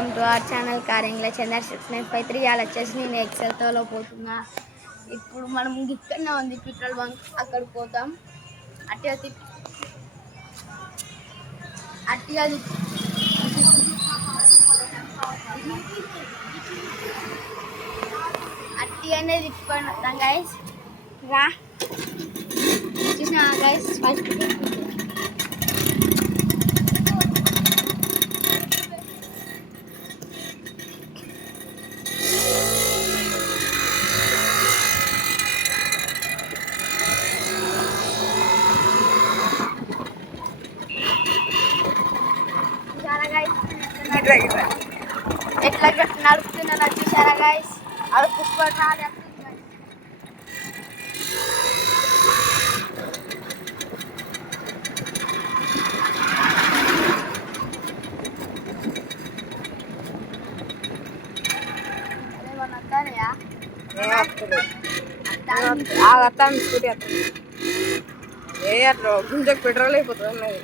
Welcome to our channel Karingla Chandar 6953. అలా వచ్చేసి నేను ఎక్సెల్తో పోతున్నా. ఇప్పుడు మనం ఇక్కడనే ఉంది పెట్రోల్ బంక్, అక్కడికి పోతాం. అట్టిగానే తిప్పుకొని వస్తాం గైస్. రా చూసినా గైస్, ఫస్ట్ ఎట్లా నడుపుతున్నా చూసారా గైస్. అది పుష్పరాలు స్కూటీ అట్లా కొంచెం పెట్రోల్ అయిపోతుంది అన్నది.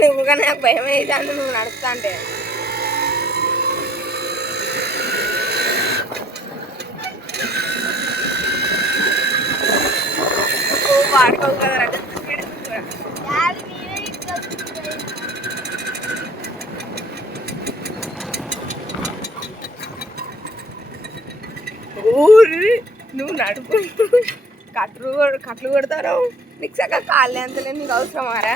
నువ్వు కానీ నాకు భయం అవుతుంది నువ్వు నడుస్తా అంటే. వాడుకోవు కదా ఊరి నువ్వు నడుపు కట్లు కొడతారు నీకు సగం కాళ్ళే అంతలే నీకు అవసరమారా.